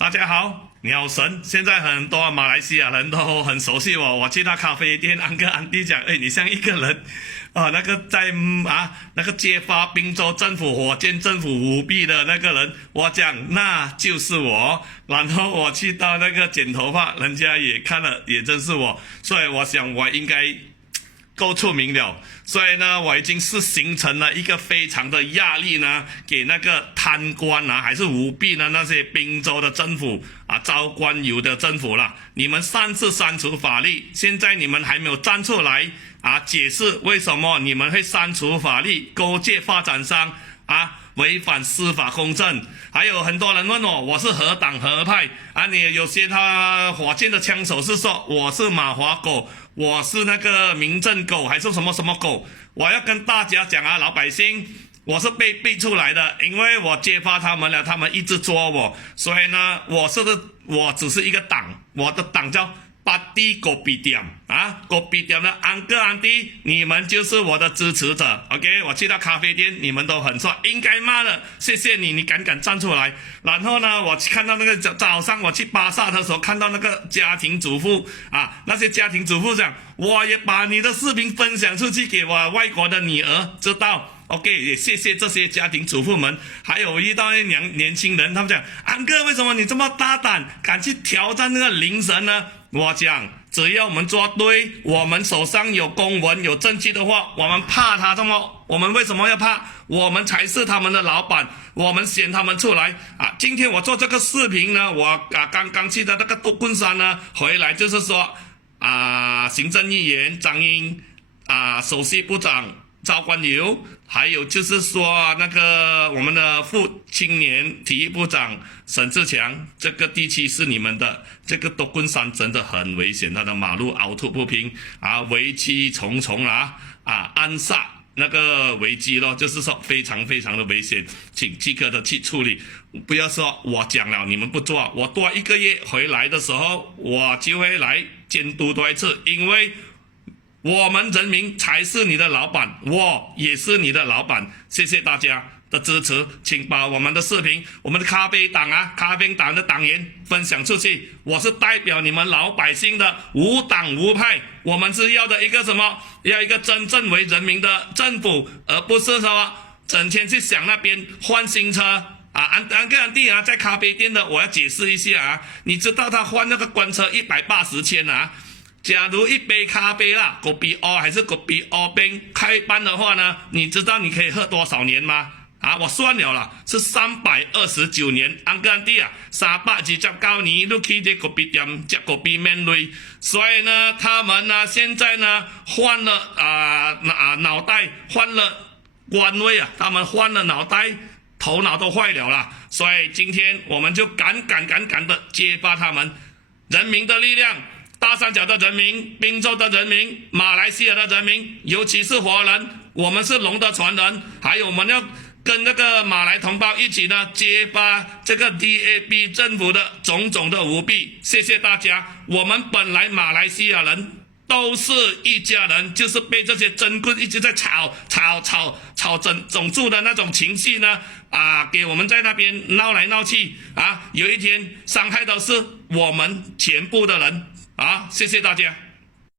大家好，鸟神。现在很多马来西亚人都很熟悉我，我去他咖啡店，安哥安迪讲，你像一个人，那个在那个揭发滨州政府火箭政府舞弊的那个人，我讲那就是我。然后我去到那个剪头发，人家也看了，也真是我，所以我想我应该够出名了，所以呢，我已经是形成了一个非常的压力呢，给那个贪官还是舞弊呢那些滨州的政府招官油的政府了。你们3次删除法律，现在你们还没有站出来解释为什么你们会删除法律，勾结发展商违反司法公正。还有很多人问我是何党何派你有些他火箭的枪手是说我是马华狗，我是那个民政狗还是什么什么狗。我要跟大家讲老百姓，我是被逼出来的，因为我揭发他们了，他们一直捉我，所以呢我只是一个党，我的党叫Parti Kopitiam Kopitiam 的安哥安迪，你们就是我的支持者 OK。 我去到咖啡店，你们都很帅，应该骂的，谢谢你敢站出来。然后呢，我看到那个早上我去巴萨的时候，看到那个家庭主妇那些家庭主妇讲，我也把你的视频分享出去给我外国的女儿知道。OK， 也谢谢这些家庭主妇们。还有遇到年轻人，他们讲，安哥为什么你这么大胆，敢去挑战那个灵神呢？我讲，只要我们做对，我们手上有公文有证据的话，我们怕他这么？我们为什么要怕？我们才是他们的老板，我们选他们出来今天我做这个视频呢，我刚刚去的那个独棍山呢，回来就是说行政议员张英首席部长赵冠友，还有就是说那个我们的副青年体育部长沈志强，这个地区是你们的，这个独棍山真的很危险，它的马路凹凸不平危机重重暗杀那个危机咯，就是说非常非常的危险，请即刻的去处理。不要说我讲了你们不做，我多1个月回来的时候，我就会来监督多一次，因为我们人民才是你的老板，我也是你的老板。谢谢大家的支持，请把我们的视频，我们的咖啡党的党员分享出去。我是代表你们老百姓的，无党无派，我们是要的一个什么？要一个真正为人民的政府，而不是什么整天去想那边换新车安哥弟在咖啡店的，我要解释一下你知道他换那个官车180千假如一杯咖啡啦，Kopi O 还是Kopi O冰开班的话呢，你知道你可以喝多少年吗？我算了啦，是329年。安哥弟329年都去这Kopi店吃Kopi面类，所以呢，他们呢现在呢换了脑袋，换了官位他们换了脑袋，头脑都坏了啦。所以今天我们就敢的揭发他们，人民的力量。大三角的人民，滨州的人民，马来西亚的人民，尤其是华人，我们是龙的传人，还有我们要跟那个马来同胞一起呢揭发这个 DAB 政府的种种的舞弊。谢谢大家，我们本来马来西亚人都是一家人，就是被这些真棍一直在吵种族的那种情绪呢给我们在那边闹来闹去有一天伤害到是我们全部的人谢谢大家。